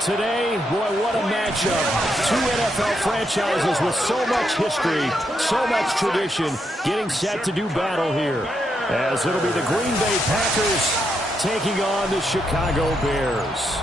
Today, boy, what a matchup. Two NFL franchises with so much history, so much tradition, getting set to do battle here. As it'll be the Green Bay Packers taking on the Chicago Bears.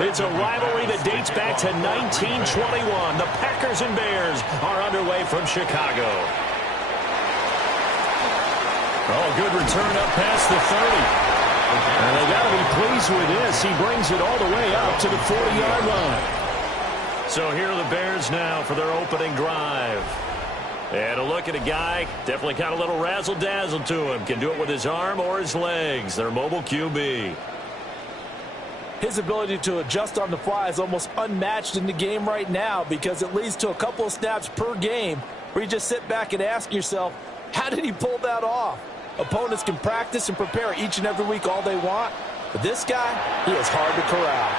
It's a rivalry that dates back to 1921. The Packers and Bears are underway from Chicago. Oh, good return up past the 30. And they got to be pleased with this. He brings it all the way up to the 40-yard line. So here are the Bears now for their opening drive. And a look at a guy, definitely got a little razzle-dazzle to him. Can do it with his arm or his legs. Their mobile QB. His ability to adjust on the fly is almost unmatched in the game right now because it leads to a couple of snaps per game where you just sit back and ask yourself, how did he pull that off? Opponents can practice and prepare each and every week all they want, but this guy, he is hard to corral.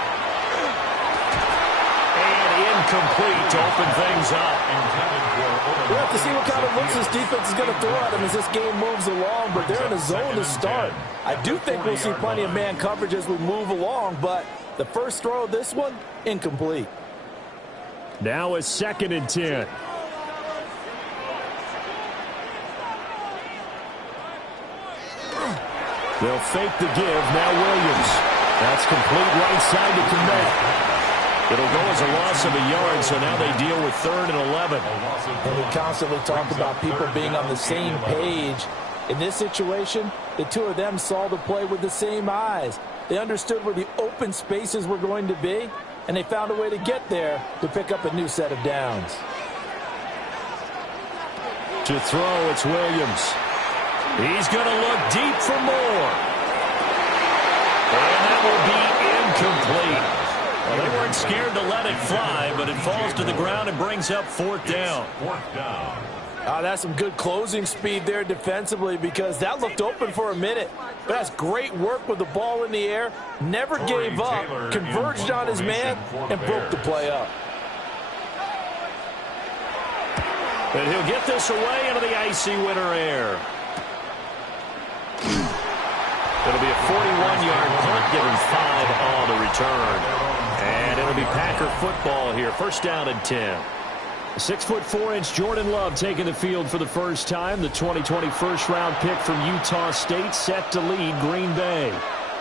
And incomplete to open things up. We'll have to see what kind of looks this defense is going to throw at him as this game moves along, but they're in a zone to start. I do think we'll see plenty of man coverage as we move along, but the first throw of this one, incomplete. Now a 2nd and 10. They'll fake the give. Now Williams. That's complete right side to Kmet. It'll go as a loss of a yard, so now they deal with 3rd and 11. And we constantly talk about people being on the same page. In this situation, the two of them saw the play with the same eyes. They understood where the open spaces were going to be, and they found a way to get there to pick up a new set of downs. To throw, it's Williams. He's going to look deep for more. And that will be incomplete. Well, they weren't scared to let it fly, but it falls to the ground and brings up 4th down. That's some good closing speed there defensively because that looked open for a minute. But that's great work with the ball in the air. Never gave up, converged on his man, and broke the play up. And he'll get this away into the icy winter air. It'll be a 41-yard punt, giving 5 on the return. And it'll be Packer football here. 1st down and 10. 6'4" Jordan Love taking the field for the first time. The 2020 first-round pick from Utah State set to lead Green Bay.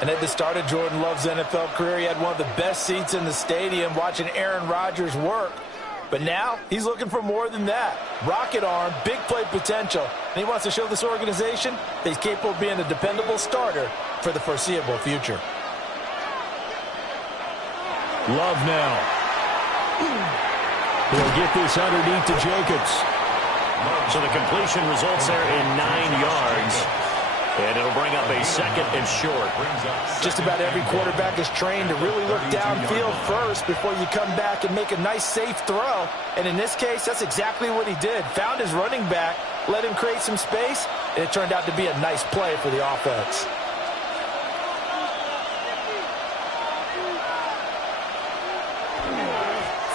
And at the start of Jordan Love's NFL career, he had one of the best seats in the stadium watching Aaron Rodgers work. But now he's looking for more than that. Rocket arm, big play potential. And he wants to show this organization that he's capable of being a dependable starter for the foreseeable future. Love now. He'll get this underneath to Jacobs. So the completion results there in 9 yards. And it'll bring up a 2nd and short. Just about every quarterback is trained to really look downfield first before you come back and make a nice, safe throw. And in this case, that's exactly what he did. Found his running back, let him create some space, and it turned out to be a nice play for the offense.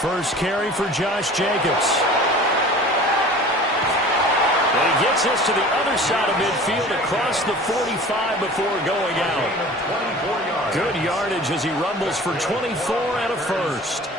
First carry for Josh Jacobs. And he gets this to the other side of midfield across the 45 before going out. Good yardage as he rumbles for 24 and a first.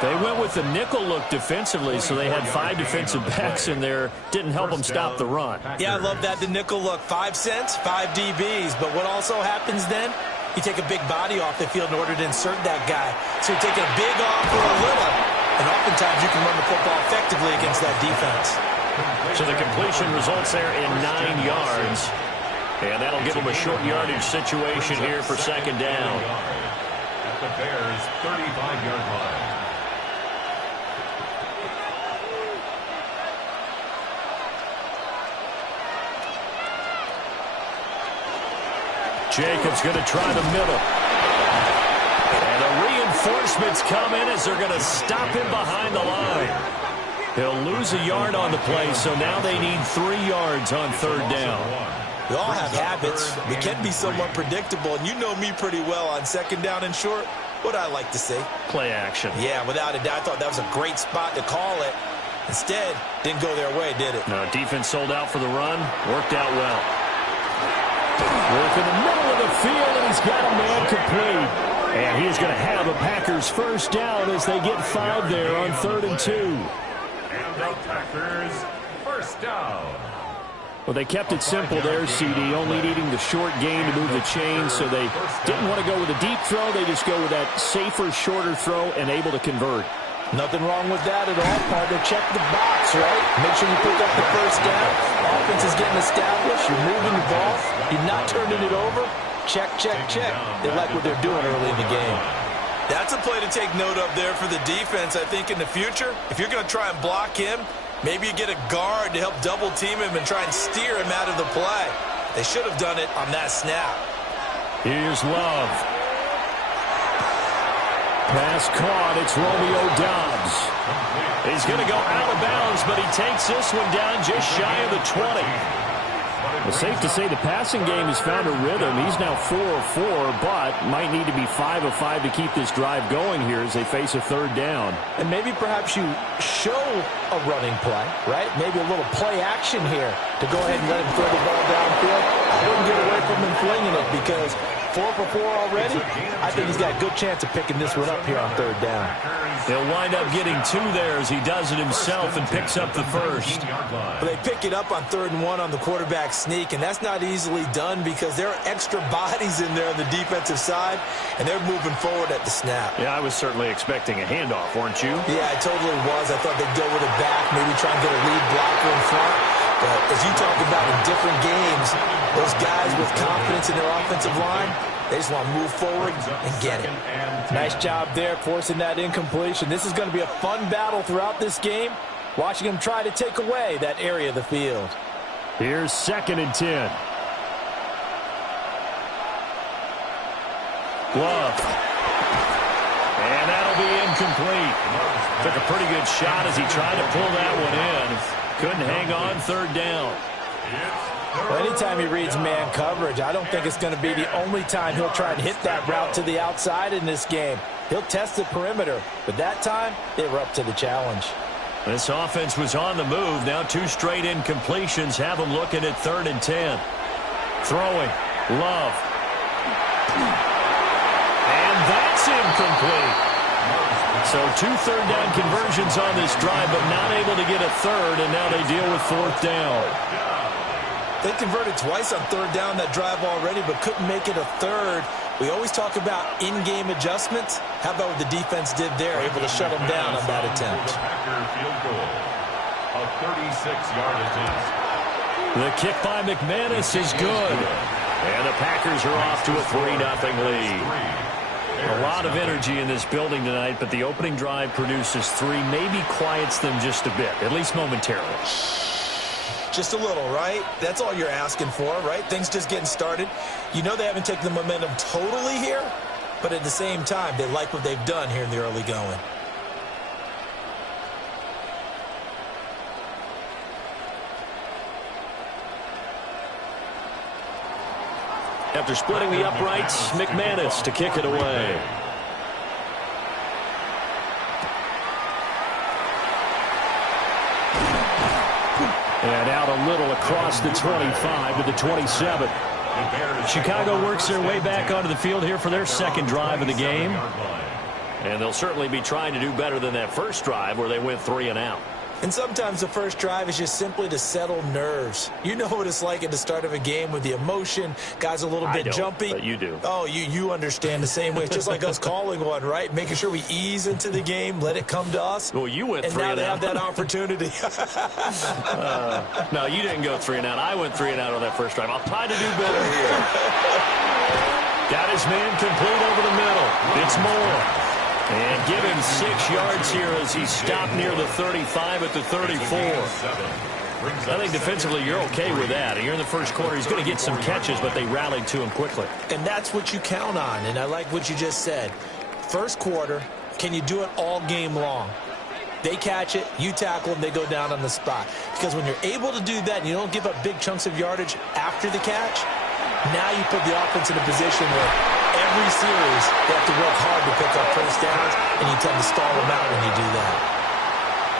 They went with the nickel look defensively, so they had 5 defensive backs in there. Didn't help them stop the run. Yeah, I love that, the nickel look. 5 cents, 5 DBs. But what also happens then? You take a big body off the field in order to insert that guy. So you're taking a big off or a little. And oftentimes you can run the football effectively against that defense. So the completion results there in 9 yards. And that'll give them a short yardage situation here for 2nd down. At the Bears' 35-yard line. Jacobs going to try the middle. And the reinforcements come in as they're going to stop him behind the line. He'll lose a yard on the play, so now they need 3 yards on third down. We all have habits. We can be somewhat predictable, and you know me pretty well on second down and short. What I like to say? Play action. Yeah, without a doubt. I thought that was a great spot to call it. Instead, didn't go their way, did it? No, defense sold out for the run. Worked out well. Work in the middle of the field, and he's got a man complete. And he's going to have a Packers first down as they get 5 there on 3rd and 2. And the Packers first down. Well, they kept it simple there, CD, only needing the short gain to move the chains, so they didn't want to go with a deep throw. They just go with that safer, shorter throw and able to convert. Nothing wrong with that at all, partner. Check the box, right? Make sure you pick up the first down. Offense is getting established. You're moving the ball. You're not turning it over. Check, check, check. They like what they're doing early in the game. That's a play to take note of there for the defense, I think, in the future. If you're going to try and block him, maybe you get a guard to help double-team him and try and steer him out of the play. They should have done it on that snap. Here's Love. Pass caught. It's Romeo Doubs. He's going to go out of bounds, but he takes this one down just shy of the 20. Well, safe to say the passing game has found a rhythm. He's now 4 of 4, but might need to be 5 of 5 to keep this drive going here as they face a 3rd down. And maybe perhaps you show a running play, right? Maybe a little play action here to go ahead and let him throw the ball downfield. I wouldn't get away from him flinging it because 4 for 4 already. I think he's got a good chance of picking this one up here on 3rd down. He'll wind up getting 2 there as he does it himself and picks up the first. But they pick it up on 3rd and 1 on the quarterback sneak, and that's not easily done because there are extra bodies in there on the defensive side, and they're moving forward at the snap. Yeah, I was certainly expecting a handoff, weren't you? Yeah, I totally was. I thought they'd go with it back, maybe try and get a lead blocker in front. But as you talk about in different games, those guys with confidence in their offensive line, they just want to move forward and get it. Nice job there forcing that incompletion. This is going to be a fun battle throughout this game, watching them try to take away that area of the field. Here's 2nd and 10. Love. And that'll be incomplete. Took a pretty good shot as he tried to pull that one in. Couldn't hang on 3rd down. Well, anytime he reads man coverage, I don't think it's going to be the only time he'll try and hit that route to the outside in this game. He'll test the perimeter, but that time they were up to the challenge. This offense was on the move. Now 2 straight incompletions have them looking at 3rd and 10. Throwing. Love. And that's incomplete. So 2 3rd down conversions on this drive, but not able to get a 3rd, and now they deal with 4th down. They converted twice on 3rd down that drive already, but couldn't make it a 3rd. We always talk about in-game adjustments. How about what the defense did there, able to shut them down on that attempt. Field goal. A 36-yard attempt. The kick by McManus is good. And the Packers are off to a 3-0 lead. A lot of energy in this building tonight, but the opening drive produces 3, maybe quiets them just a bit, at least momentarily. Just a little, right? That's all you're asking for, right? Things just getting started. You know they haven't taken the momentum totally here, but at the same time, they like what they've done here in the early going. After splitting the uprights, McManus to kick it away. And out a little across the 25 to the 27. Chicago works their way back onto the field here for their 2nd drive of the game. And they'll certainly be trying to do better than that first drive where they went 3 and out. And sometimes the first drive is just simply to settle nerves. You know what it's like at the start of a game with the emotion. Guys a little bit jumpy. But you do. Oh, you understand the same way. It's just like us calling one, right? Making sure we ease into the game, let it come to us. Well, you went 3 and out. And now now they have that opportunity. No, you didn't go 3 and out. I went 3 and out on that first drive. I'll try to do better here. Got his man complete over the middle. It's Moore. And give him 6 yards here as he stopped near the 35 at the 34. I think defensively you're okay with that. Here in the first quarter, he's going to get some catches, but they rallied to him quickly. And that's what you count on, and I like what you just said. First quarter, can you do it all game long? They catch it, you tackle them, they go down on the spot. Because when you're able to do that and you don't give up big chunks of yardage after the catch, now you put the offense in a position where every series they have to work hard to pick up first downs, and you tend to stall them out when you do that.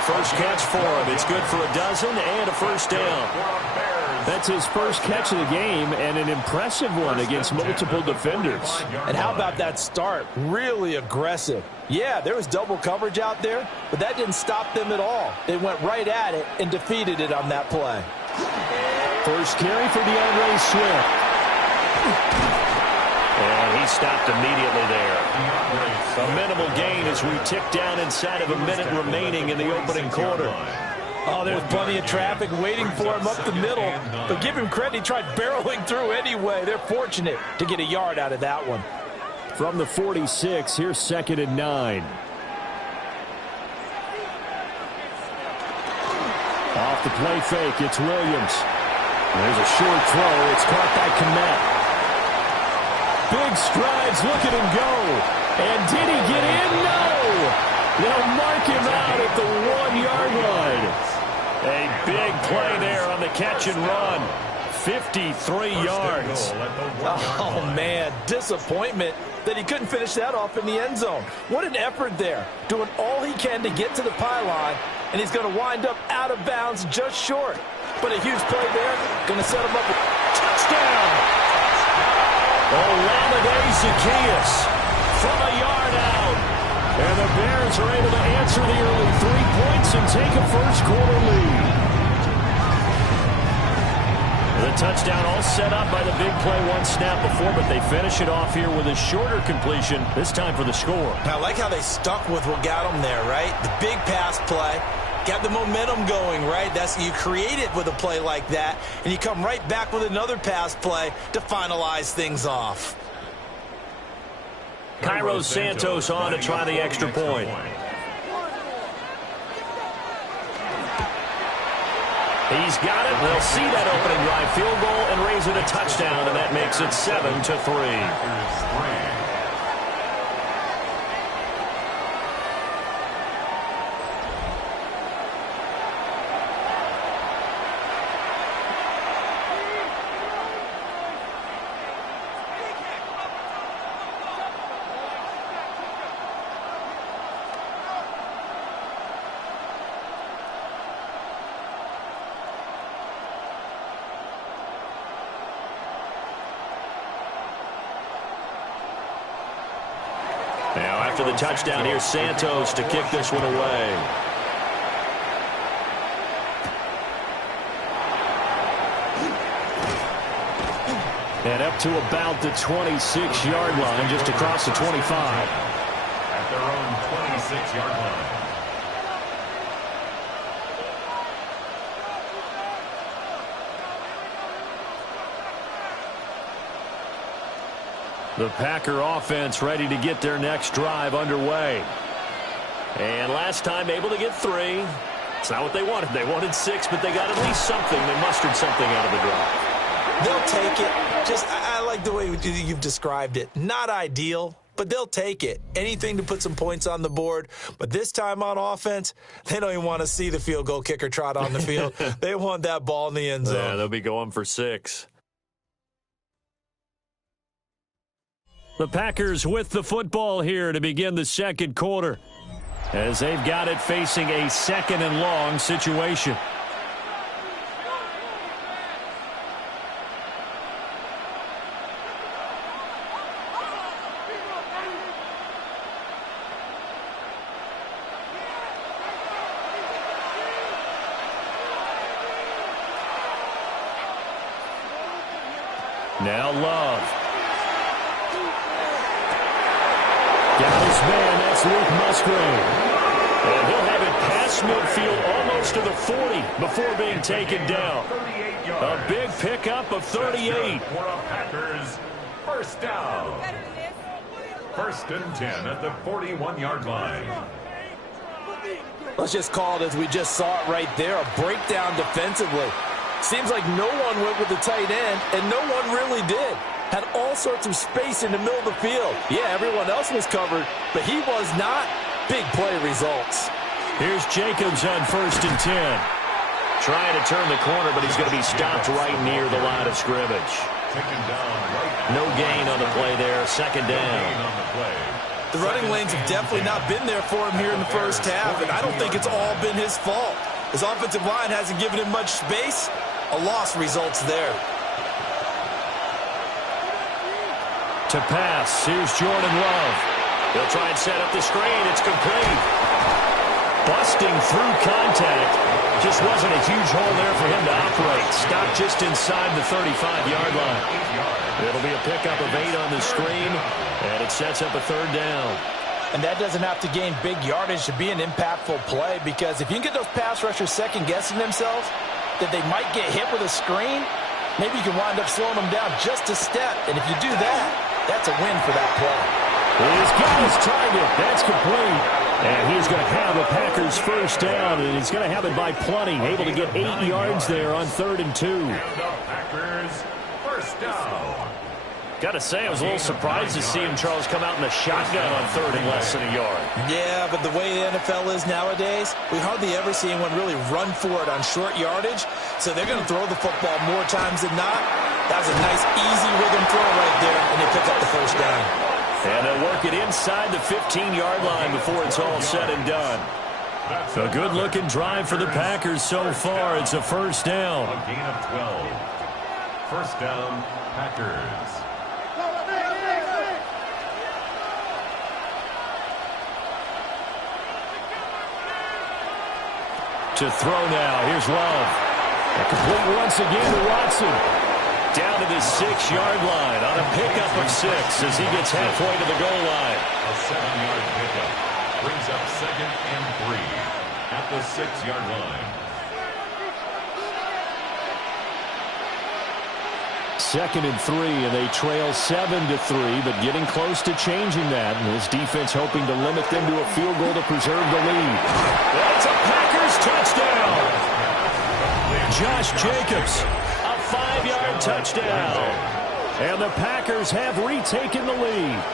First catch for him. It's good for a dozen and a first down. That's his first catch of the game, and an impressive one against multiple defenders. And how about that start? Really aggressive. Yeah, there was double coverage out there, but that didn't stop them at all. They went right at it and defeated it on that play. First carry for DeAndre Swift. And he stopped immediately there. A minimal gain as we tick down inside of a minute remaining in the opening quarter. Oh, there's plenty of traffic waiting for him up the middle. But give him credit, he tried barreling through anyway. They're fortunate to get a yard out of that one. From the 46, here's 2nd and 9. Off the play fake, it's Williams. There's a short throw. It's caught by Kmet. Big strides, look at him go. And did he get in? No! They'll mark him out at the 1-yard line. A big play there on the catch and run. 53 yards. Oh, man, disappointment that he couldn't finish that off in the end zone. What an effort there, doing all he can to get to the pylon, and he's going to wind up out of bounds just short. But a huge play there, going to set him up with touchdown. Olamide Zaccheaus from a yard out. And the Bears are able to answer the early 3 points and take a first-quarter lead. The touchdown all set up by the big play one snap before, but they finish it off here with a shorter completion, this time for the score. I like how they stuck with what got them there, right? The big pass play, got the momentum going, right? That's you create it with a play like that, and you come right back with another pass play to finalize things off. Cairo Santos on to try the extra point. He's got it. They'll see that opening drive field goal and raise it a touchdown, and that makes it 7-3. Now after the touchdown, here's Santos to kick this one away. And up to about the 26-yard line, just across the 25. At their own 26-yard line. The Packer offense ready to get their next drive underway. And last time able to get 3. It's not what they wanted. They wanted 6, but they got at least something. They mustered something out of the drive. They'll take it. I like the way you've described it. Not ideal, but they'll take it. Anything to put some points on the board. But this time on offense, they don't even want to see the field goal kicker trot on the field. They want that ball in the end zone. Yeah, they'll be going for 6. The Packers with the football here to begin the second quarter, as they've got it facing a 2nd and long situation. Now Love. Got his man, that's Luke Musgrave. And he'll have it past midfield almost to the 40 before being taken down. A big pickup of 38. For a Packers first down. 1st and 10 at the 41-yard line. Let's just call it as we just saw it right there, a breakdown defensively. Seems like no one went with the tight end, and no one really did. Had all sorts of space in the middle of the field. Yeah, everyone else was covered, but he was not. Big play results. Here's Jacobs on 1st and 10. Trying to turn the corner, but he's going to be stopped right near the line of scrimmage. No gain on the play there. 2nd down. The running lanes have definitely not been there for him here in the first half, and I don't think it's all been his fault. His offensive line hasn't given him much space. A loss results there. To pass, here's Jordan Love. He'll try and set up the screen. It's complete. Busting through contact. Just wasn't a huge hole there for him to operate. Stopped just inside the 35-yard line. It'll be a pickup of 8 on the screen, and it sets up a 3rd down. And that doesn't have to gain big yardage to be an impactful play, because if you can get those pass rushers second-guessing themselves that they might get hit with a screen, maybe you can wind up slowing them down just a step. And if you do that, that's a win for that play. He's got his target. That's complete. And he's going to have a Packers 1st down, and he's going to have it by plenty. Able to get 8 yards there on 3rd and 2. And the Packers 1st down. Got to say, I was a little surprised to see him, Charles, come out in the shotgun on 3rd and less than a yard. Yeah, but the way the NFL is nowadays, we hardly ever see anyone really run for it on short yardage. So they're going to throw the football more times than not. That was a nice, easy rhythm throw right there, and they pick up the 1st down. And they'll work it inside the 15-yard line before it's all said and done. A good-looking drive for the Packers so far. It's a 1st down. A gain of 12. 1st down, Packers. To throw now. Here's Love. A complete once again to Watson. Down to the 6-yard line on a pickup of 6 as he gets halfway to the goal line. A 7-yard pickup brings up 2nd and 3 at the 6-yard line. 2nd and 3, and they trail 7-3, but getting close to changing that. And this defense hoping to limit them to a field goal to preserve the lead. That's a Packers touchdown. Josh Jacobs, a 5-yard touchdown. And the Packers have retaken the lead.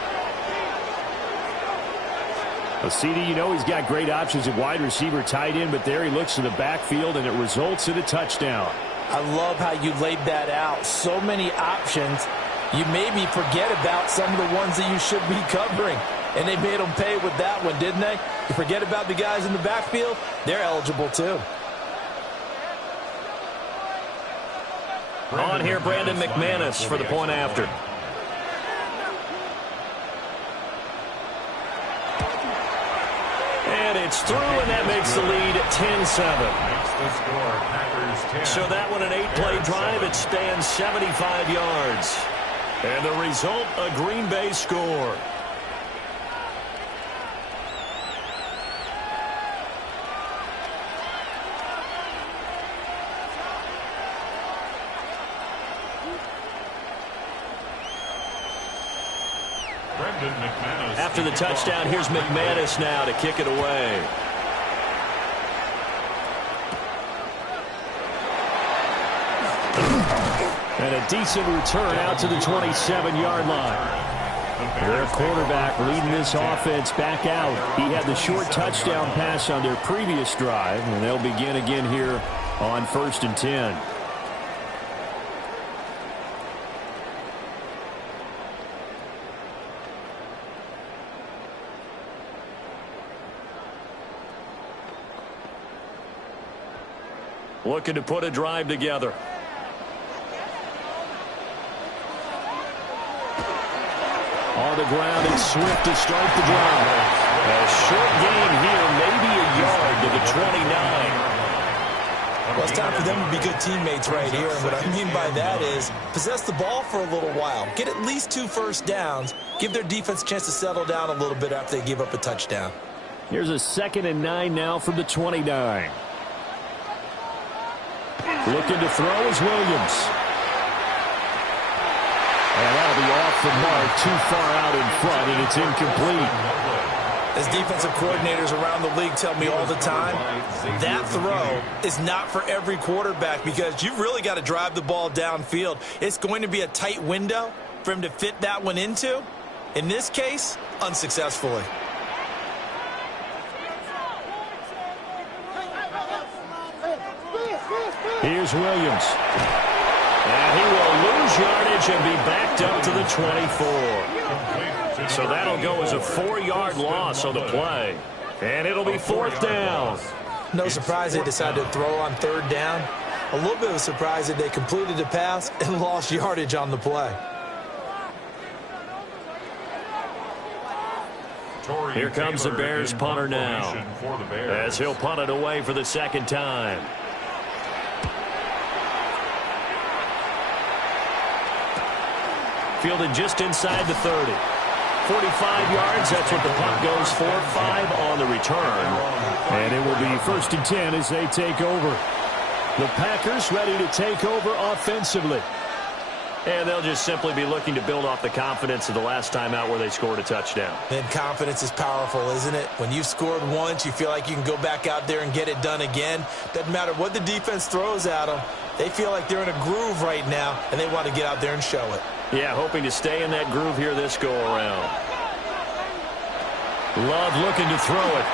Well, CD, you know he's got great options at wide receiver, tight end, but there he looks to the backfield, and it results in a touchdown. I love how you laid that out. So many options. You maybe forget about some of the ones that you should be covering. And they made them pay with that one, didn't they? You forget about the guys in the backfield, they're eligible too. On here, Brandon McManus for the point after. And it's through, and that makes the lead 10-7. So that one, an 8-play drive. It spans 75 yards. And the result, a Green Bay score. After the touchdown, here's McManus now to kick it away. And a decent return out to the 27-yard line. Their quarterback leading this offense back out. He had the short touchdown pass on their previous drive, and they'll begin again here on 1st and 10. Looking to put a drive together. On the ground and Swift to start the drive. A short gain here, maybe a yard to the 29. Well, it's time for them to be good teammates right here. And what I mean by that is possess the ball for a little while. Get at least 2 first downs. Give their defense a chance to settle down a little bit after they give up a touchdown. Here's a 2nd and 9 now from the 29. Looking to throw is Williams. And that'll be off the mark, too far out in front, and it's incomplete. As defensive coordinators around the league tell me all the time, that throw is not for every quarterback because you've really got to drive the ball downfield. It's going to be a tight window for him to fit that one into. In this case, unsuccessfully. Here's Williams. And he will lose yardage and be backed up to the 24. So that'll go as a 4-yard loss on the play. And it'll be fourth down. No surprise they decided to throw on third down. A little bit of a surprise that they completed the pass and lost yardage on the play. Here comes the Bears punter now, as he'll punt it away for the second time. Fielded just inside the 30. 45 yards, that's what the punt goes for. 5 on the return. And it will be 1st and 10 as they take over. The Packers ready to take over offensively. And they'll just simply be looking to build off the confidence of the last time out where they scored a touchdown. And confidence is powerful, isn't it? When you've scored once, you feel like you can go back out there and get it done again. Doesn't matter what the defense throws at them. They feel like they're in a groove right now, and they want to get out there and show it. Yeah, hoping to stay in that groove here this go-around. Love looking to throw it.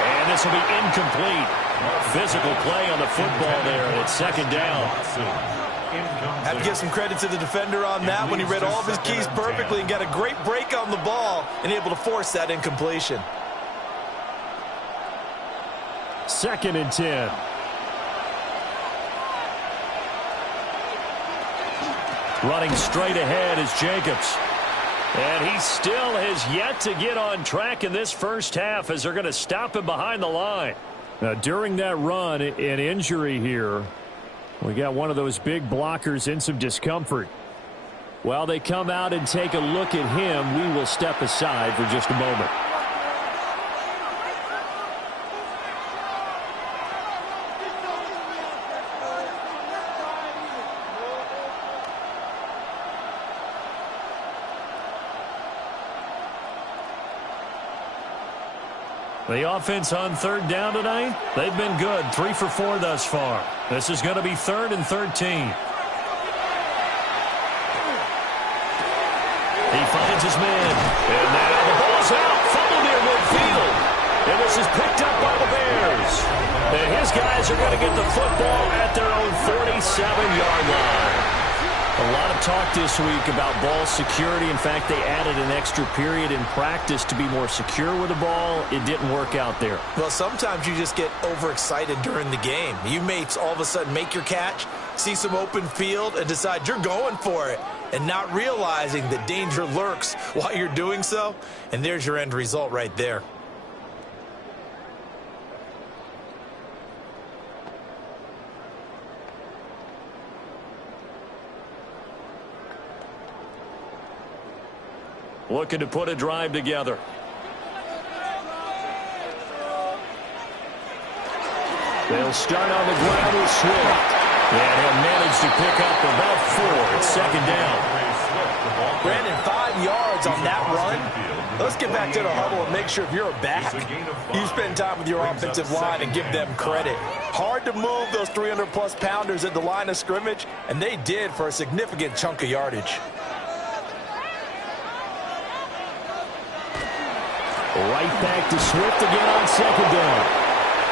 And this will be incomplete. Physical play on the football there, and it's second down. Have to give some credit to the defender on that when he read all of his keys perfectly and got a great break on the ball and able to force that incompletion. 2nd and 10. Running straight ahead is Jacobs. And he still has yet to get on track in this first half as they're going to stop him behind the line. Now, during that run, an injury here. We got one of those big blockers in some discomfort. While they come out and take a look at him, we will step aside for just a moment. The offense on third down tonight, they've been good. 3 for 4 thus far. This is going to be 3rd and 13. He finds his man. And now the ball's out. Fumble near midfield. And this is picked up by the Bears. And his guys are going to get the football at their own 47-yard line. A lot of talk this week about ball security. In fact, they added an extra period in practice to be more secure with the ball. It didn't work out there. Well, sometimes you just get overexcited during the game. You may all of a sudden make your catch, see some open field, and decide you're going for it, and not realizing that danger lurks while you're doing so. And there's your end result right there. Looking to put a drive together. They'll start on the ground with Swift. And he'll manage to pick up about 4. It's second down. Brandon, 5 yards on that run. Let's get back to the huddle and make sure if you're a back, you spend time with your offensive line and give them credit. Hard to move those 300-plus pounders at the line of scrimmage, and they did for a significant chunk of yardage. Right back to Swift again on second down.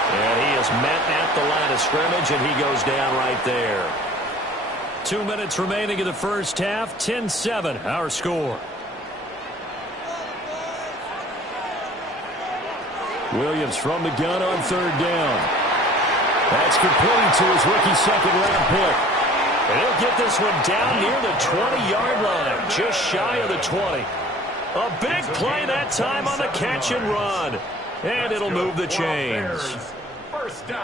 And he is met at the line of scrimmage, and he goes down right there. 2 minutes remaining in the first half. 10-7, our score. Williams from the gun on third down. That's complete to his rookie second-round pick. And he'll get this one down near the 20-yard line, just shy of the 20. A big play that time on the catch and run. And it'll move the chains.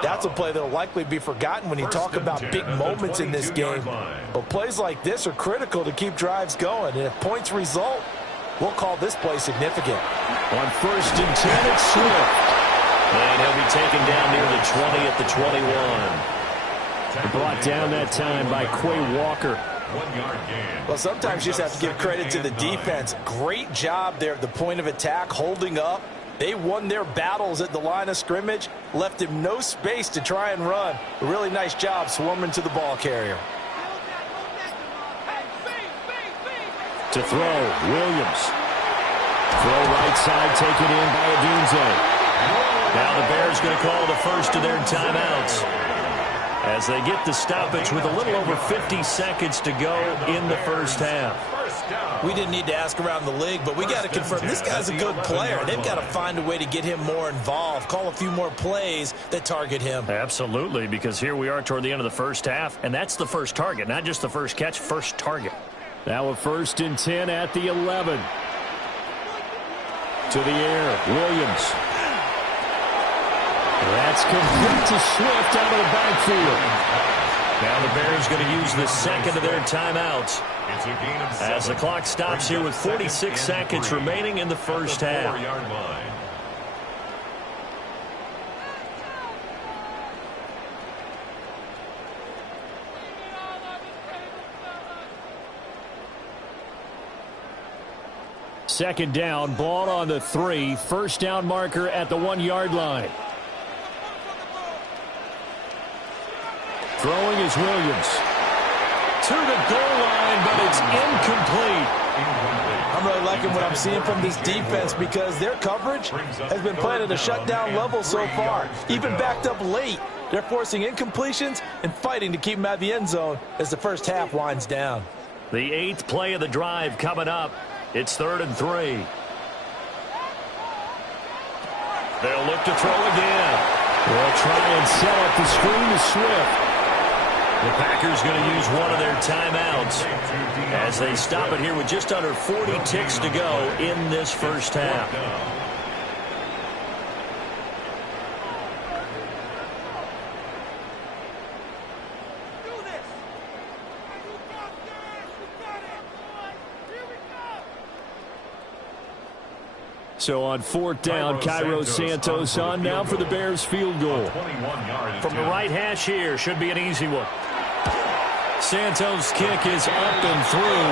That's a play that will likely be forgotten when you talk about big moments in this game. But plays like this are critical to keep drives going. And if points result, we'll call this play significant. On 1st and 10, it's Swift. And he'll be taken down near the 20 at the 21. Brought down that time by Quay Walker. 1 yard gain. Well, sometimes you just have to give credit to the defense. Great job there at the point of attack, holding up. They won their battles at the line of scrimmage, left him no space to try and run. A really nice job swarming to the ball carrier. To throw, Williams. Throw right side, taken in by Odunze. Now the Bears going to call the first of their timeouts. as they get the stoppage with a little over 50 seconds to go in the first half. We didn't need to ask around the league, but we got to confirm this guy's a good player. They've got to find a way to get him more involved, call a few more plays that target him. Absolutely, because here we are toward the end of the first half, and that's the first target, not just the first catch, first target. Now a 1st and 10 at the 11. To the air, Williams. That's complete to Swift out of the backfield. Now the Bears going to use the second of their timeouts as the clock stops here with 46 seconds remaining in the first half. Second down, ball on the 3. First down marker at the 1-yard line. Throwing is Williams. To the goal line, but it's incomplete. I'm really liking what I'm seeing from this defense because their coverage has been playing at a shutdown level so far. Even backed up late, they're forcing incompletions and fighting to keep them out of the end zone as the first half winds down. The 8th play of the drive coming up. It's 3rd and 3. They'll look to throw again. They'll try and set up the screen to Swift. The Packers going to use one of their timeouts as they stop it here with just under 40 ticks to go in this first half. So on 4th down, Cairo Santos on now for the Bears field goal. From the right hash here, should be an easy one. Santos' kick is up and through,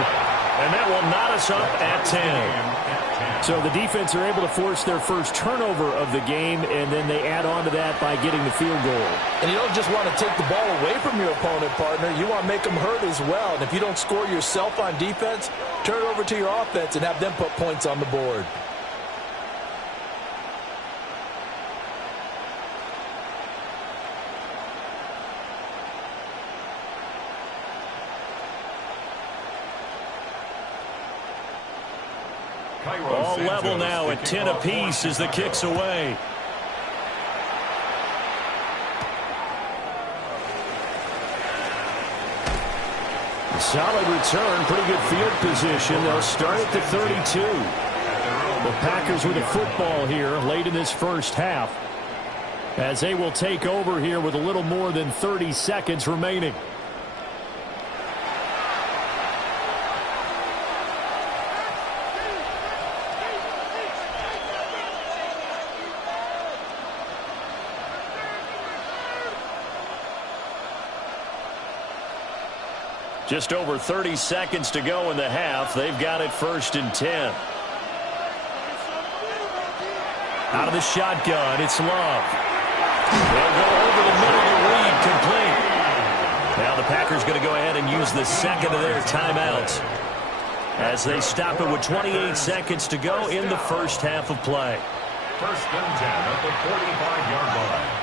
and that will knot us up at 10. So the defense are able to force their first turnover of the game, and then they add on to that by getting the field goal. And you don't just want to take the ball away from your opponent, partner. You want to make them hurt as well. And if you don't score yourself on defense, turn it over to your offense and have them put points on the board. All level now at 10 apiece as the kick's away. Solid return, pretty good field position. They'll start at the 32. The Packers with a football here late in this first half, as they will take over here with a little more than 30 seconds remaining. Just over 30 seconds to go in the half. They've got it 1st and 10. Out of the shotgun, it's Love. They'll go over the middle of the read, complete. Now the Packers going to go ahead and use the second of their timeouts as they stop it with 28 seconds to go in the first half of play. 1st and 10 at the 45-yard line.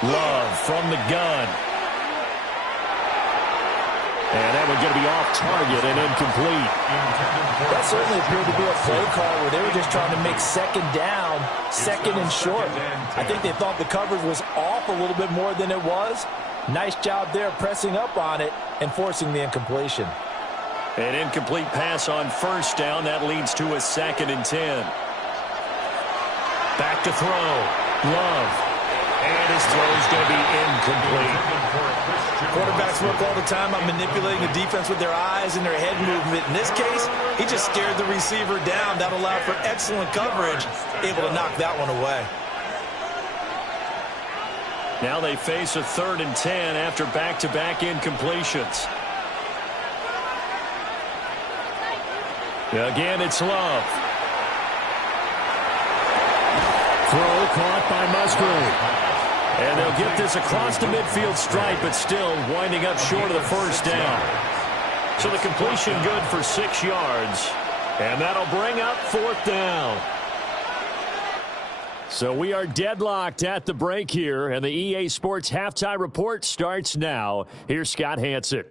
Love from the gun. And that one's going to be off target and incomplete. That certainly appeared to be a play call where they were just trying to make second down, second and short. I think they thought the coverage was off a little bit more than it was. Nice job there pressing up on it and forcing the incompletion. An incomplete pass on 1st down. That leads to a 2nd and 10. Back to throw. Love. And his throw is going to be incomplete. Quarterbacks work all the time on manipulating the defense with their eyes and their head movement. In this case, he just scared the receiver down. That allowed for excellent coverage, able to knock that one away. Now they face a 3rd and 10 after back-to-back incompletions. Again, it's Love. Throw caught by Musgrave. And they'll get this across the midfield stripe, but still winding up short of the first down. So the completion good for 6 yards. And that'll bring up 4th down. So we are deadlocked at the break here, and the EA Sports Halftime Report starts now. Here's Scott Hanson.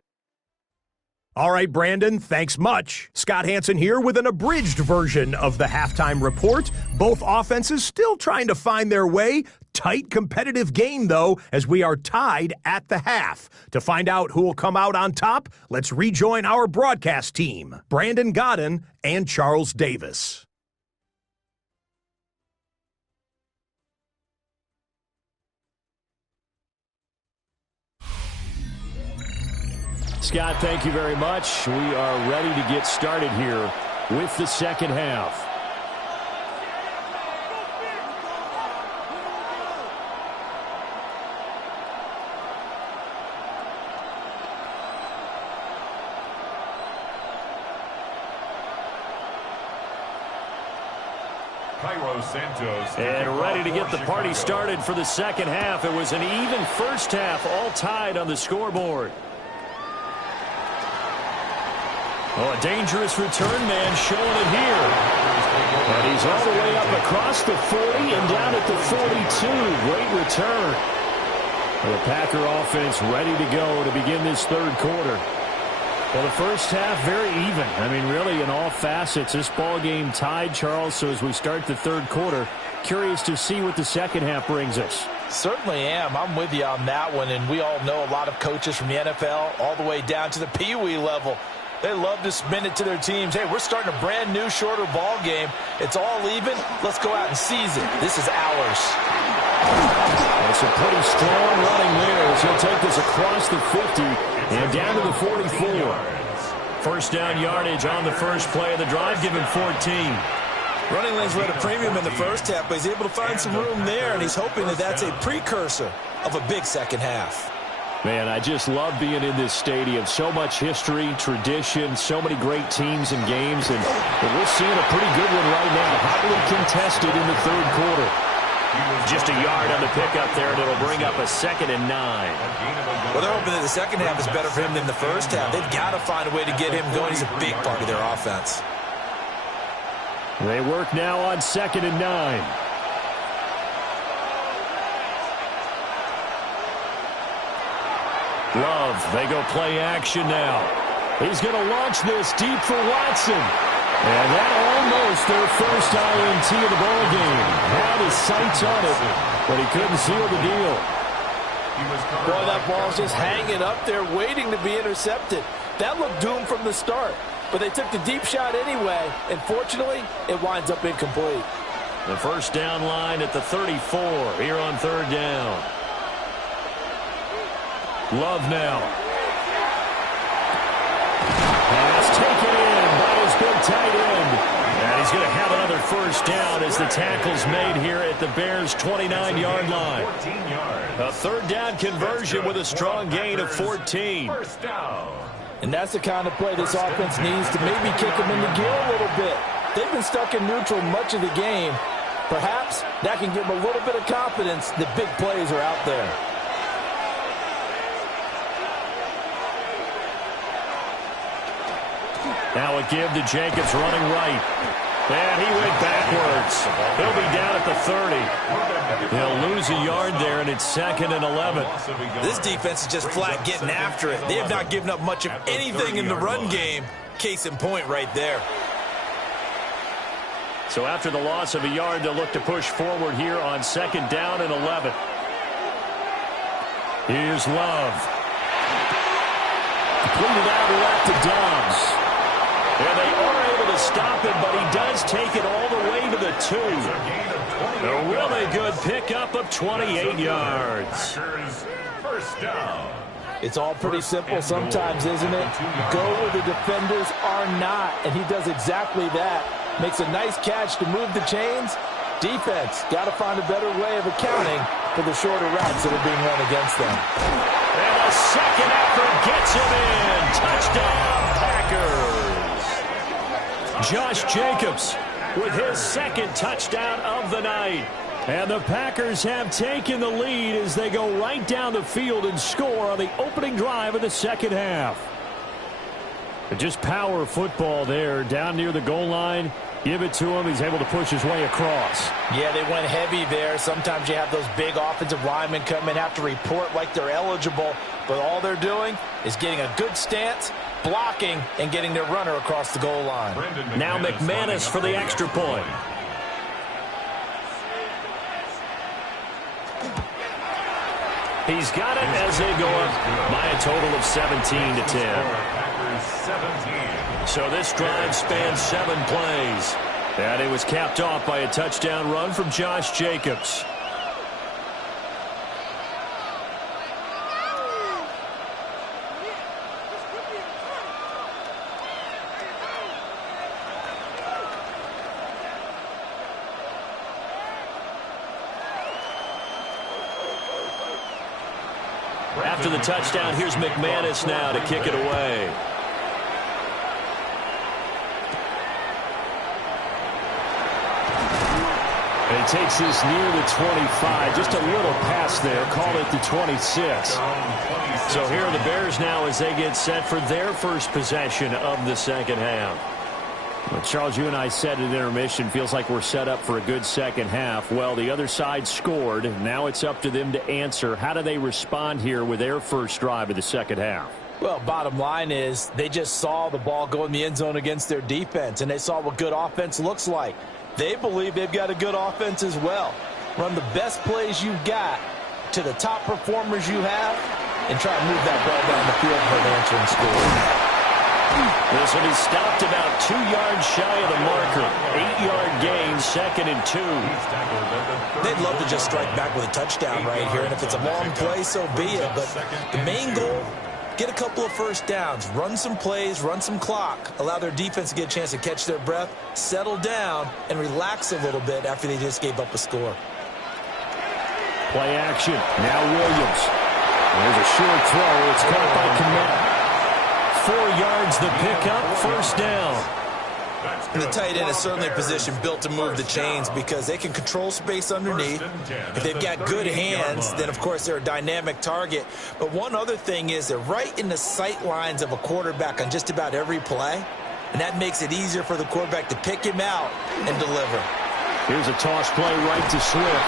All right, Brandon, thanks much. Scott Hanson here with an abridged version of the Halftime Report. Both offenses still trying to find their way. Tight competitive game, though, as we are tied at the half. To find out who will come out on top, let's rejoin our broadcast team, Brandon Godden and Charles Davis. Scott, thank you very much. We are ready to get started here with the second half. Cairo Santos. And ready to get the party started for the second half. It was an even first half, all tied on the scoreboard. Oh, a dangerous return man showing it here. And he's all the way up across the 40 and down at the 42. Great return. Well, the Packer offense ready to go to begin this third quarter. Well, the first half very even. I mean, really in all facets. This ball game tied, Charles. So as we start the third quarter, curious to see what the second half brings us. Certainly am. I'm with you on that one. And we all know a lot of coaches from the NFL all the way down to the Pee-wee level. They love to spin it to their teams. Hey, we're starting a brand new, shorter ball game. It's all even. Let's go out and seize it. This is ours. It's a pretty strong running there as he'll take this across the 50 and down to the 44. First down yardage on the first play of the drive, give him 14. Running lanes were at a premium in the first half, but he's able to find some room there, and he's hoping that that's a precursor of a big second half. Man, I just love being in this stadium. So much history, tradition, so many great teams and games, and we're seeing a pretty good one right now. Hotly contested in the third quarter. Just a yard on the pickup there, and it'll bring up a 2nd and 9. Well, they're hoping that the second half is better for him than the first half. They've got to find a way to get him going. He's a big part of their offense. They work now on 2nd and 9. Love, they go play action now. He's going to launch this deep for Watson. And that almost their first INT of the ball game. Had his sights on it, but he couldn't seal the deal. Boy, that ball's just hanging up there waiting to be intercepted. That looked doomed from the start, but they took the deep shot anyway, and fortunately, it winds up incomplete. The first down line at the 34 here on third down. Love now. Pass taken in by his big tight end. And he's going to have another first down as the tackle's made here at the Bears' 29-yard line. A third down conversion with a strong gain of 14. First down. And that's the kind of play this offense needs to maybe kick them into gear a little bit. They've been stuck in neutral much of the game. Perhaps that can give them a little bit of confidence that big plays are out there. Now a give to Jacobs running right. And he went backwards. He'll be down at the 30. He'll lose a yard there, and it's 2nd and 11. This defense is just flat getting after it. They have not given up much of anything in the run game. Case in point right there. So after the loss of a yard, they'll look to push forward here on 2nd down and 11. Here's Love. Completed out left to Dobbs. And they are able to stop it, but he does take it all the way to the 2. A really good pickup of 28 yards. First down. It's all pretty simple sometimes, isn't it? Go where the defenders are not, and he does exactly that. Makes a nice catch to move the chains. Defense got to find a better way of accounting for the shorter routes that are being run against them. And a second effort gets him in. Touchdown, Packers. Josh Jacobs with his 2nd touchdown of the night. And the Packers have taken the lead as they go right down the field and score on the opening drive of the second half. Just power football there down near the goal line. Give it to him. He's able to push his way across. Yeah, they went heavy there. Sometimes you have those big offensive linemen come in, have to report like they're eligible. But all they're doing is getting a good stance, blocking, and getting their runner across the goal line. Now McManus for the extra point. He's got it as they go up by a total of 17-10. So this drive spans 7 plays. And it was capped off by a touchdown run from Josh Jacobs. After the touchdown, here's McManus now to kick it away. And he takes this near the 25. Just a little pass there. Call it the 26. So here are the Bears now as they get set for their first possession of the second half. Well, Charles, you and I said at intermission, feels like we're set up for a good second half. Well, the other side scored. Now it's up to them to answer. How do they respond here with their first drive of the second half? Well, bottom line is they just saw the ball go in the end zone against their defense, and they saw what good offense looks like. They believe they've got a good offense as well. Run the best plays you've got to the top performers you have and try to move that ball down the field for an answering score. This will be stopped about 2 yards shy of the marker. 8-yard gain, 2nd and 2. They'd love to just strike back with a touchdown right here, and if it's a long play, so be it. But the main goal, get a couple of first downs, run some plays, run some clock, allow their defense to get a chance to catch their breath, settle down, and relax a little bit after they just gave up a score. Play action. Now Williams. There's a short throw. It's caught by Kmet. 4 yards the pickup, first down. And the tight end is certainly a position built to move the chains because they can control space underneath. If they've got good hands, then of course they're a dynamic target. But one other thing is they're right in the sight lines of a quarterback on just about every play. And that makes it easier for the quarterback to pick him out and deliver. Here's a toss play right to Swift.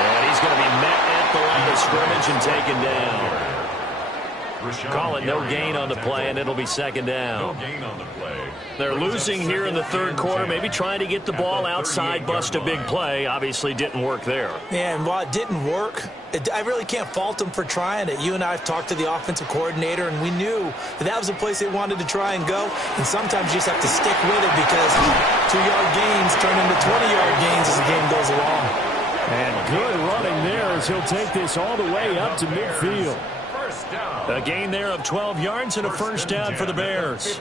And he's going to be met at the line of scrimmage and taken down. Call it no gain on the play, and it'll be second down. They're losing here in the third quarter, maybe trying to get the ball outside, bust a big play. Obviously didn't work there. Yeah, and while it didn't work, I really can't fault them for trying it. You and I have talked to the offensive coordinator, and we knew that was a place they wanted to try and go. And sometimes you just have to stick with it because 2-yard gains turn into 20-yard gains as the game goes along. And good running there as he'll take this all the way up to midfield. A gain there of 12 yards and a first down for the Bears.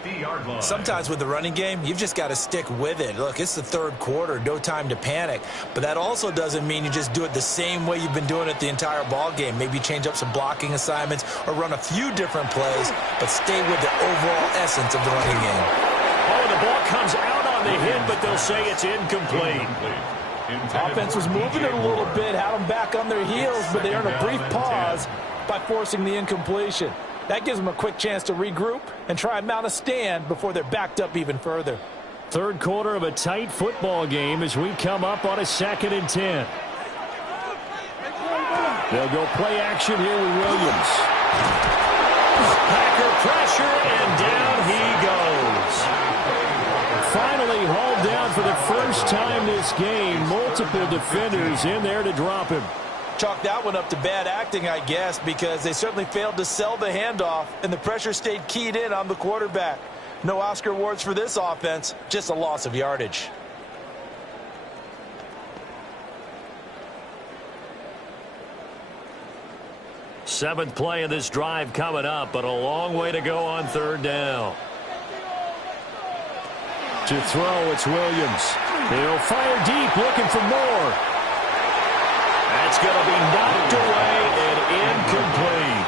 Sometimes with the running game, you've just got to stick with it. Look, it's the third quarter, no time to panic. But that also doesn't mean you just do it the same way you've been doing it the entire ball game. Maybe change up some blocking assignments or run a few different plays, but stay with the overall essence of the running game. Oh, the ball comes out on the hit, but they'll say it's incomplete. Offense was moving it a little bit, had them back on their heels, but they earned a brief pause by forcing the incompletion. That gives them a quick chance to regroup and try and mount a stand before they're backed up even further. Third quarter of a tight football game as we come up on a 2nd and 10. They'll go play action here with Williams. Packer pressure, and down he goes. Finally hauled down for the first time this game. Multiple defenders in there to drop him. Chalk that one up to bad acting, I guess, because they certainly failed to sell the handoff, and the pressure stayed keyed in on the quarterback. No Oscar awards for this offense, just a loss of yardage. Seventh play of this drive coming up, but a long way to go on third down. To throw, it's Williams. He'll fire deep, looking for more. That's going to be knocked away and incomplete.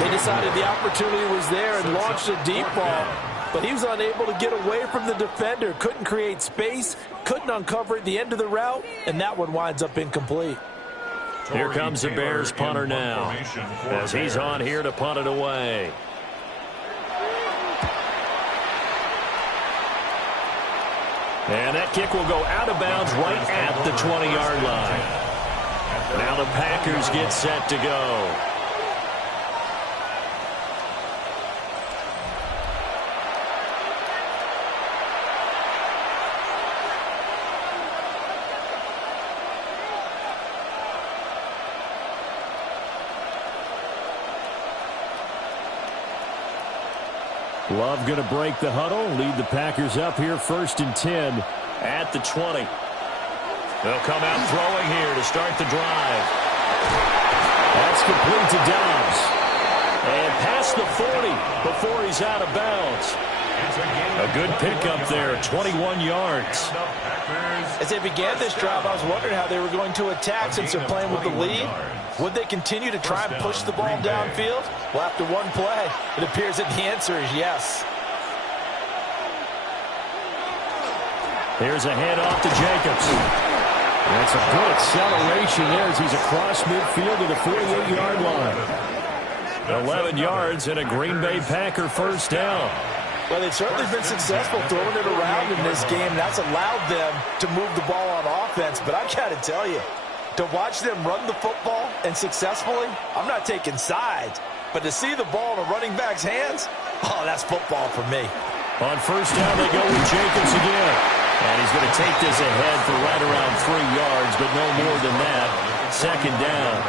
They decided the opportunity was there and launched a deep ball. but he was unable to get away from the defender. Couldn't create space, couldn't uncover at the end of the route, and that one winds up incomplete. Here comes the Bears punter now, as he's on here to punt it away. And that kick will go out of bounds right at the 20-yard line. Now the Packers get set to go. Love going to break the huddle, lead the Packers up here 1st and 10 at the 20. They'll come out throwing here to start the drive. That's complete to Dobbs. And past the 40 before he's out of bounds. A good pickup there, 21 yards. As they began this drive, I was wondering how they were going to attack since they're playing with the lead. Would they continue to try and push the ball downfield? Well, after one play, it appears that the answer is yes. Here's a handoff to Jacobs. That's a good acceleration there as he's across midfield to the 48-yard line. 11 yards and a Green Bay Packer first down. Well, they've certainly been successful throwing it around in this game. That's allowed them to move the ball on offense. But I got to tell you, to watch them run the football and successfully, I'm not taking sides. But to see the ball in a running back's hands, oh, that's football for me. On first down, they go with Jacobs again. And he's going to take this ahead for right around 3 yards, but no more than that. Second down.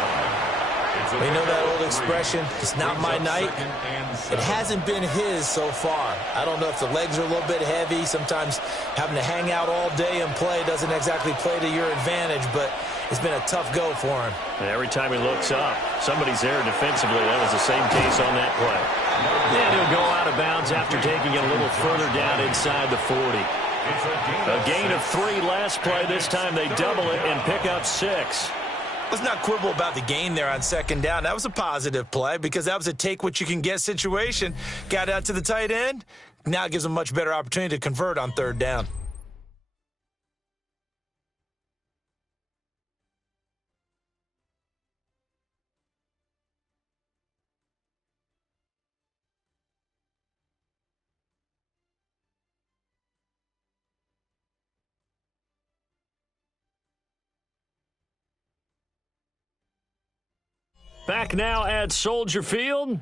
You know that old expression, it's not my night? It hasn't been his so far. I don't know if the legs are a little bit heavy. Sometimes having to hang out all day and play doesn't exactly play to your advantage, but it's been a tough go for him. And every time he looks up, somebody's there defensively. That was the same case on that play. And he'll go out of bounds after taking it a little further down inside the 40. A gain of 3 last play. This time they double it and pick up 6. Let's not quibble about the gain there on second down. That was a positive play because that was a take-what-you-can-get situation. Got out to the tight end. Now it gives them a much better opportunity to convert on third down. Back now at Soldier Field.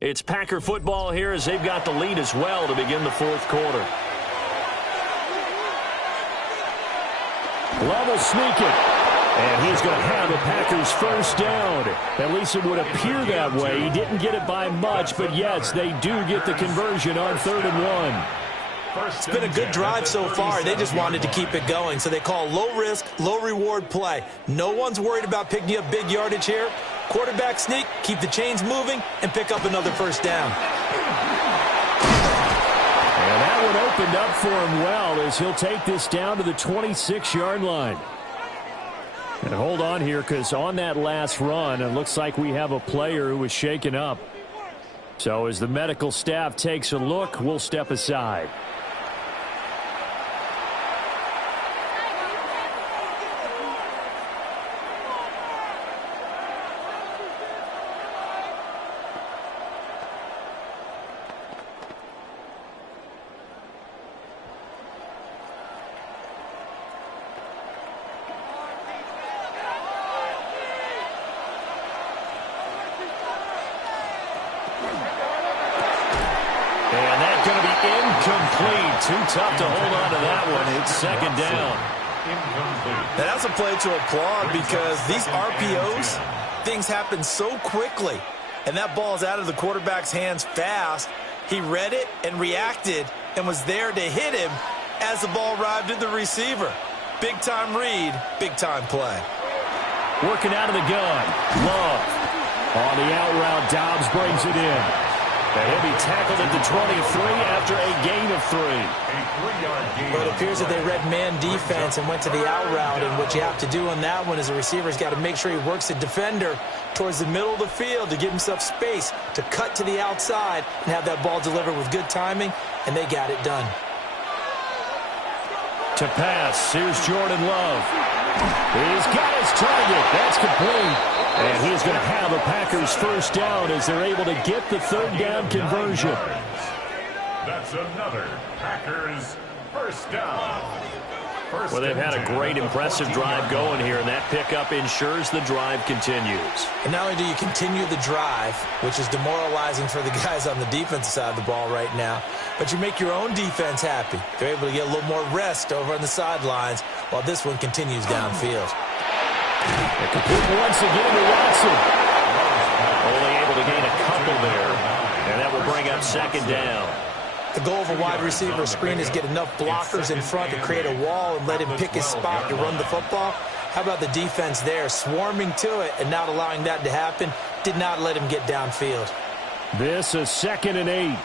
It's Packer football here as they've got the lead as well to begin the fourth quarter. Love will sneak it. And he's going to have the Packers first down. At least it would appear that way. He didn't get it by much, but yes, they do get the conversion on 3rd and 1. It's been a good drive so far. They just wanted to keep it going, so they call low-risk, low-reward play. No one's worried about picking up big yardage here. Quarterback sneak, keep the chains moving, and pick up another first down. And that one opened up for him well as he'll take this down to the 26-yard line. And hold on here because on that last run, it looks like we have a player who was shaken up. So as the medical staff takes a look, we'll step aside. Too tough to hold on to that one. It's second down. Now that's a play to applaud because these RPOs, things happen so quickly. And that ball is out of the quarterback's hands fast. He read it and reacted and was there to hit him as the ball arrived at the receiver. Big-time read, big-time play. Working out of the gun. Love. On the out route, Dobbs brings it in. And he'll be tackled at the 23 after a gain of 3. Well, it appears that they read man defense and went to the out route, and what you have to do on that one is a receiver's got to make sure he works the defender towards the middle of the field to give himself space to cut to the outside and have that ball delivered with good timing, and they got it done. To pass, here's Jordan Love. He's got his target. That's complete. And he's going to have a Packers first down as they're able to get the third down conversion. That's another Packers first down. Well, they've had a great, impressive drive going here, and that pickup ensures the drive continues. And not only do you continue the drive, which is demoralizing for the guys on the defensive side of the ball right now, but you make your own defense happy. They're able to get a little more rest over on the sidelines while this one continues downfield. A complete once again to Watson. Only able to gain a couple there, and that will bring up second down. The goal of a wide receiver screen is get enough blockers in front to create a wall and let him pick his spot to run the football. How about the defense there, swarming to it and not allowing that to happen? Did not let him get downfield. This is 2nd and 8.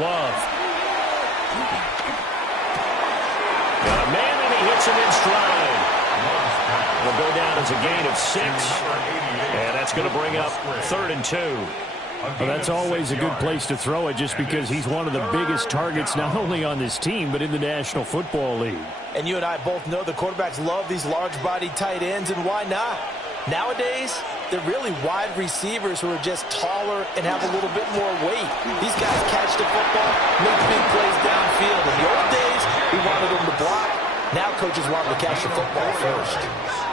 Love. Got a man, and he hits him in stride. Will go down as a gain of 6, and that's going to bring up 3rd and 2. Well, that's always a good place to throw it just because he's one of the biggest targets not only on this team but in the National Football League. And you and I both know the quarterbacks love these large-bodied tight ends, and why not? Nowadays, they're really wide receivers who are just taller and have a little bit more weight. These guys catch the football, make big plays downfield. In the old days, we wanted them to block. Now coaches want them to catch the football first.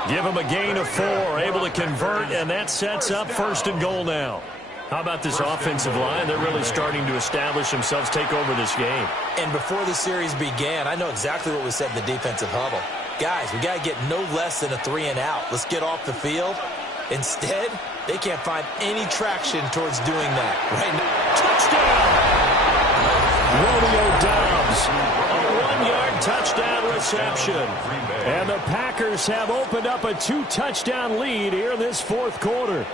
Give them a gain of 4, able to convert, and that sets up 1st and goal now. How about this offensive line? They're really starting to establish themselves, take over this game. And before the series began, I know exactly what was said in the defensive huddle. Guys, we got to get no less than a 3 and out. Let's get off the field. Instead, they can't find any traction towards doing that right now. Touchdown! Romeo Doubs, a 1-yard touchdown reception. And the Packers have opened up a 2-touchdown lead here in this 4th quarter.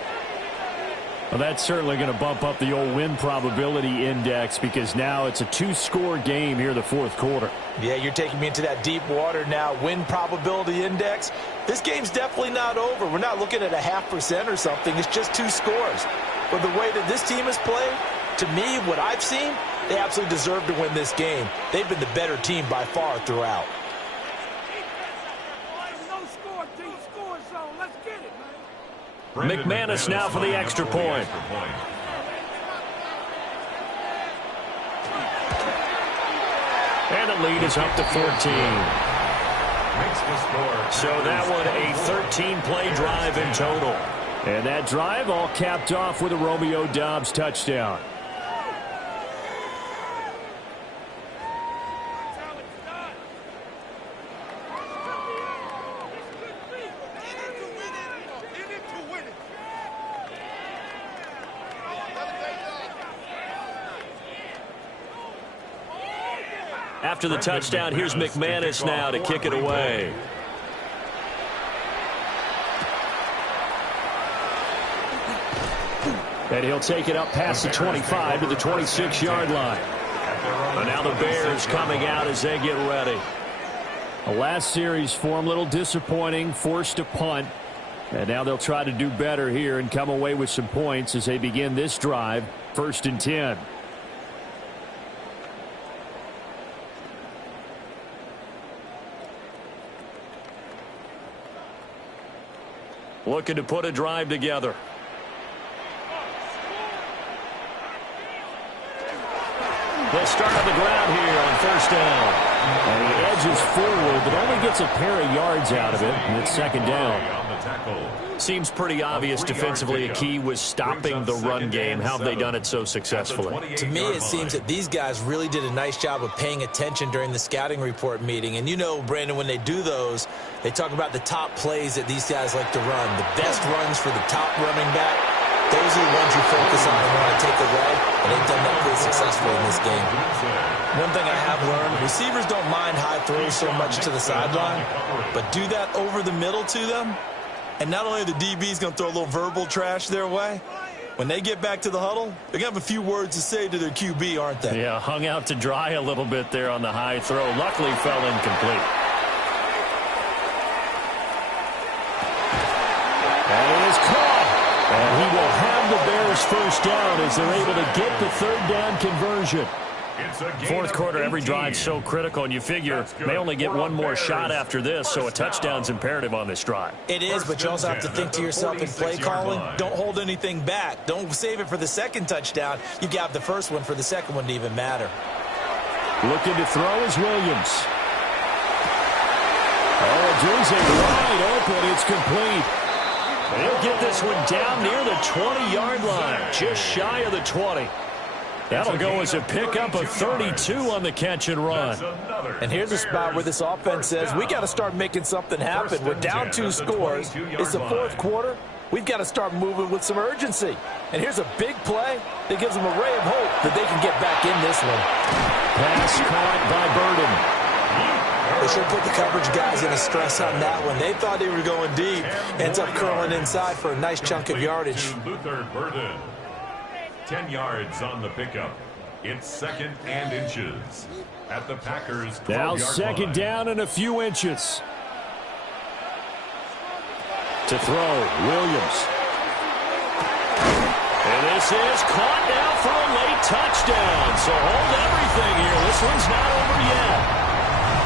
Well, that's certainly going to bump up the old win probability index because now it's a 2-score game here in the 4th quarter. Yeah, you're taking me into that deep water now. Win probability index. This game's definitely not over. We're not looking at a 0.5% or something. It's just 2 scores. But the way that this team has played, to me, what I've seen, they absolutely deserve to win this game. They've been the better team by far throughout. McManus now for the extra point. And the lead is up to 14. So that one a 13-play drive in total. And that drive all capped off with a Romeo Doubs touchdown. After the touchdown, here's McManus now to kick it away. And he'll take it up past the 25 to the 26-yard line. And now the Bears coming out as they get ready. The last series for him, a little disappointing, forced a punt. And now they'll try to do better here and come away with some points as they begin this drive, 1st and 10. Looking to put a drive together. They'll start on the ground here on 1st down. And he edges forward, but only gets a pair of yards out of it, and it's 2nd down. Seems pretty obvious defensively a key was stopping the run game. How have they done it so successfully? To me, it seems that these guys really did a nice job of paying attention during the scouting report meeting. And you know, Brandon, when they do those, they talk about the top plays that these guys like to run. The best runs for the top running back. Those are the ones you focus on and want to take away. And they've done that pretty successfully in this game. One thing I have learned, receivers don't mind high throws so much to the sideline, but do that over the middle to them. And not only are the DBs going to throw a little verbal trash their way, When they get back to the huddle, they're going to have a few words to say to their QB, aren't they? Yeah, hung out to dry a little bit there on the high throw. Luckily fell incomplete. And it is caught. And he will have the Bears first down as they're able to get the third down conversion. Fourth quarter, every drive's so critical, and you figure may only get one more shot after this, so a touchdown's imperative on this drive. It is, but you also have to think to yourself in play calling, don't hold anything back. Don't save it for the second touchdown. You got the first one for the second one to even matter. Looking to throw is Williams. Oh, Drizzy wide open. It's complete. They'll get this one down near the 20-yard line, just shy of the 20. That'll go as a pickup of 32 on the catch and run. And here's a spot where this offense says, we got to start making something happen. We're down 2 scores. It's the fourth quarter. We've got to start moving with some urgency. And here's a big play that gives them a ray of hope that they can get back in this one. Pass caught by Burden. They should put the coverage guys in a stress on that one. They thought they were going deep. Ends up curling inside for a nice chunk of yardage. Luther Burden. 10 yards on the pickup. It's 2nd and inches at the Packers' 12-yard line. Now second down and a few inches. To throw, Williams. And this is caught now for a late touchdown. So hold everything here. This one's not over yet.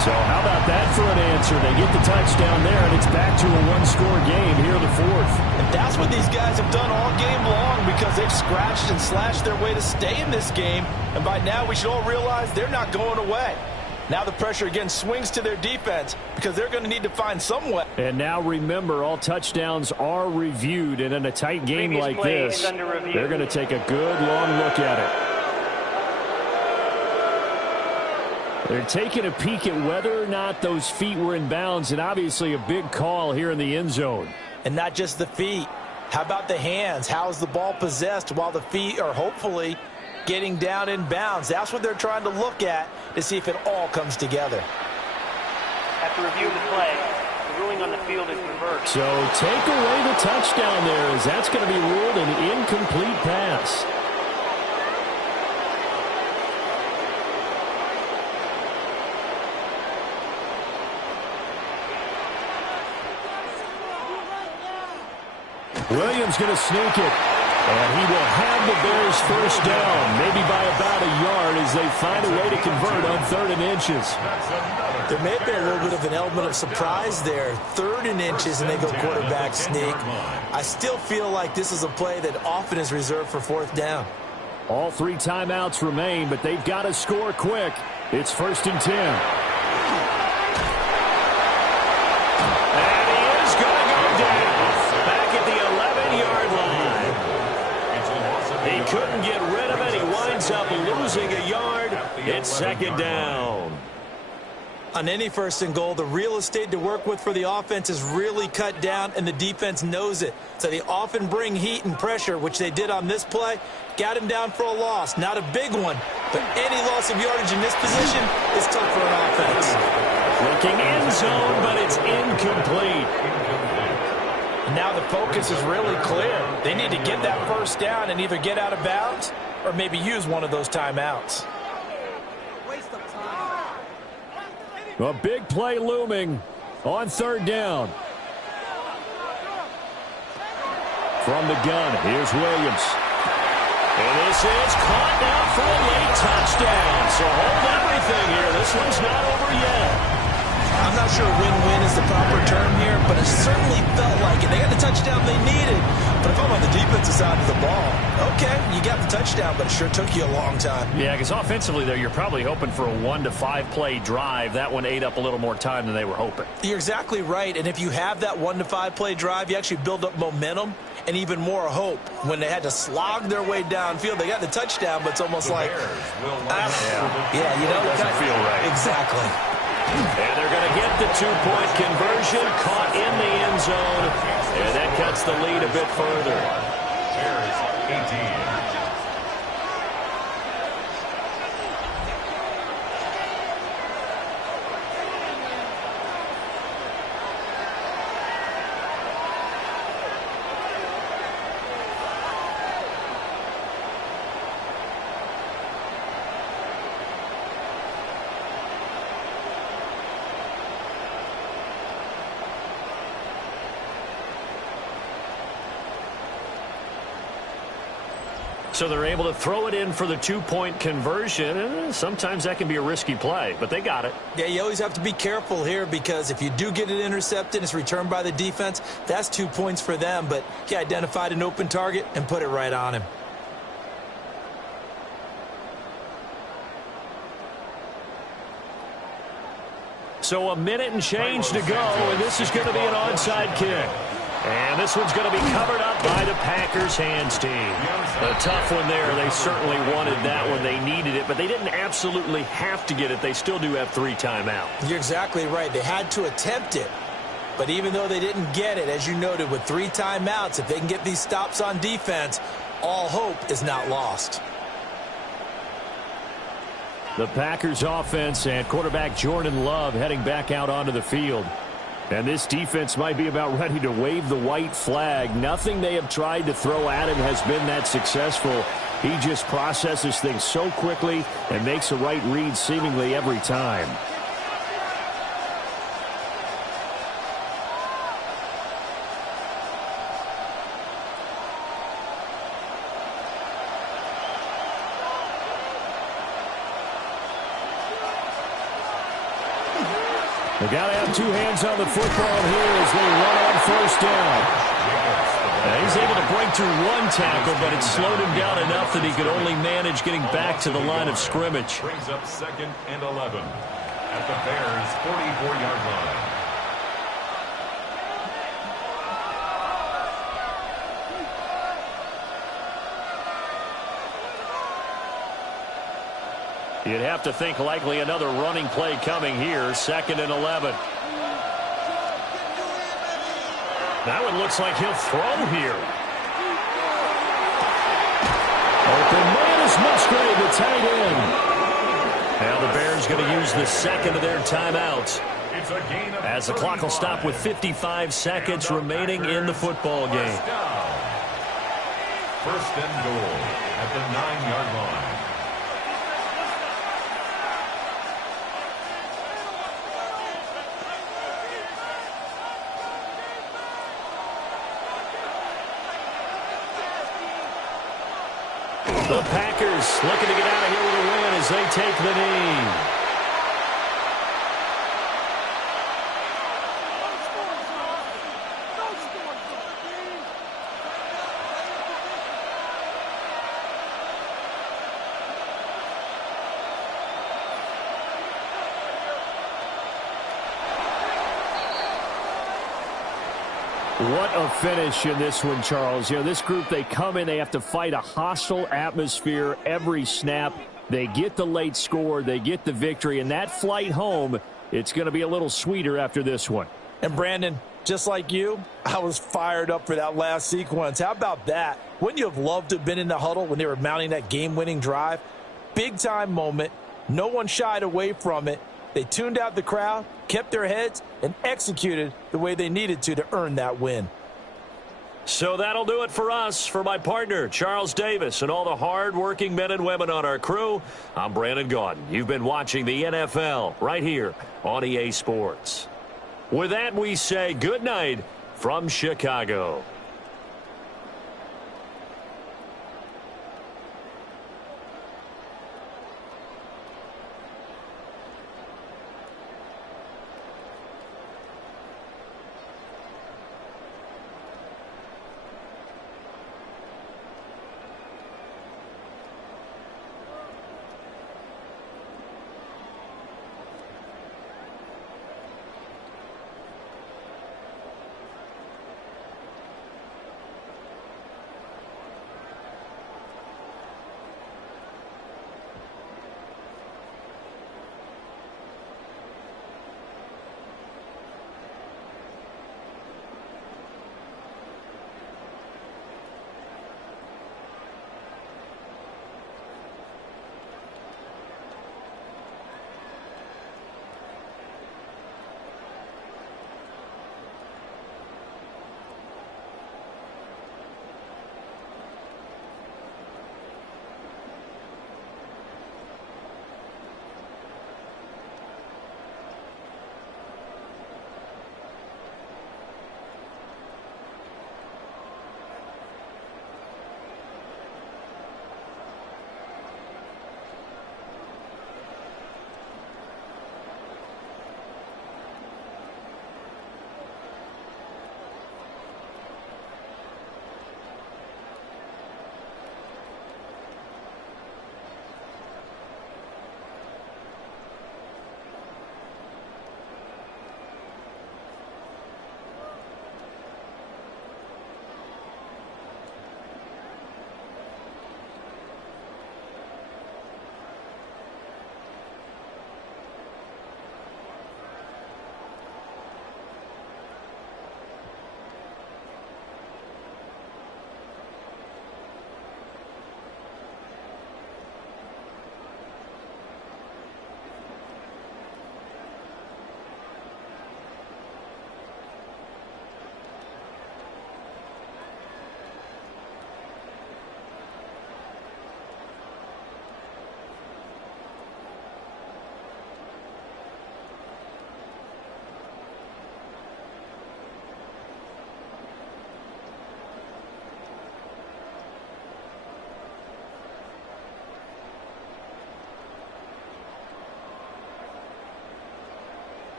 So how about that for an answer? They get the touchdown there, and it's back to a one-score game here in the fourth. And that's what these guys have done all game long because they've scratched and slashed their way to stay in this game. And by now, we should all realize they're not going away. Now the pressure again swings to their defense because they're going to need to find some way. And now remember, all touchdowns are reviewed, and in a tight game like this, they're going to take a good long look at it. They're taking a peek at whether or not those feet were in bounds, and obviously a big call here in the end zone. And not just the feet. How about the hands? How is the ball possessed while the feet are hopefully getting down in bounds? That's what they're trying to look at to see if it all comes together. After reviewing the play, the ruling on the field is reversed. So take away the touchdown there, as that's going to be ruled an incomplete pass. Williams going to sneak it. And he will have the Bears first down, maybe by about a yard as they find a way to convert on 3rd and inches. There may have been a little bit of an element of surprise there. 3rd and inches, and they go quarterback sneak. I still feel like this is a play that often is reserved for 4th down. All 3 timeouts remain, but they've got to score quick. It's 1st and 10. And he is going to go down back at the 11-yard line. He couldn't get rid of it. He winds up losing a yard. It's 2nd down. On any 1st and goal, the real estate to work with for the offense is really cut down, and the defense knows it. So they often bring heat and pressure, which they did on this play. Got him down for a loss. Not a big one, but any loss of yardage in this position is tough for an offense. Looking end zone, but it's incomplete. Now the focus is really clear. They need to get that first down and either get out of bounds or maybe use one of those timeouts. A big play looming on 3rd down. From the gun, here's Williams. And this is caught now for a late touchdown. So hold everything here. This one's not over yet. I'm not sure win-win is the proper term here, but it certainly felt like it. They got the touchdown they needed. But if I'm on the defensive side of the ball, okay, you got the touchdown, but it sure took you a long time. Yeah, because offensively there, you're probably hoping for a 1 to 5 play drive. That one ate up a little more time than they were hoping. You're exactly right. And if you have that 1 to 5 play drive, you actually build up momentum and even more hope. When they had to slog their way downfield, they got the touchdown, but it's almost like, yeah, you know, doesn't feel right. Exactly. And they're going to get the 2-point conversion, caught in the end zone, and that cuts the lead a bit further. Bears 18. So they're able to throw it in for the two-point conversion. Sometimes that can be a risky play, but they got it. Yeah, you always have to be careful here because if you do get it intercepted, it's returned by the defense, that's 2 points for them. But he identified an open target and put it right on him. So a minute and change to go, and this is going to be an onside kick. And this one's going to be covered up by the Packers hands team. A tough one there. They certainly wanted that one. They needed it, but they didn't absolutely have to get it. They still do have 3 timeouts. You're exactly right. They had to attempt it. But even though they didn't get it, as you noted, with 3 timeouts, if they can get these stops on defense, all hope is not lost. The Packers offense and quarterback Jordan Love heading back out onto the field. And this defense might be about ready to wave the white flag. Nothing they have tried to throw at him has been that successful. He just processes things so quickly and makes the right read seemingly every time. They got to have 2 hands on the football here as they run on first down. He's able to break through 1 tackle, but it slowed him down enough that he could only manage getting back to the line of scrimmage. Brings up 2nd and 11 at the Bears' 44-yard line. You'd have to think likely another running play coming here, 2nd and 11. That one looks like he'll throw here. Open man is Musgrave, the tight end. Now the Bears going to use the 2nd of their timeouts as the clock will stop with 55 seconds remaining in the football game. 1st and goal at the 9-yard line. The Packers looking to get out of here with a win as they take the knee. What a finish in this one, Charles. You know, this group, they come in, they have to fight a hostile atmosphere every snap. They get the late score, they get the victory, and that flight home, it's going to be a little sweeter after this one. And Brandon, just like you, I was fired up for that last sequence. How about that? Wouldn't you have loved to have been in the huddle when they were mounting that game-winning drive? Big-time moment. No one shied away from it. They tuned out the crowd, kept their heads, and executed the way they needed to earn that win. So that'll do it for us. For my partner, Charles Davis, and all the hard-working men and women on our crew, I'm Brandon Gaudin. You've been watching the NFL right here on EA Sports. With that, we say good night from Chicago.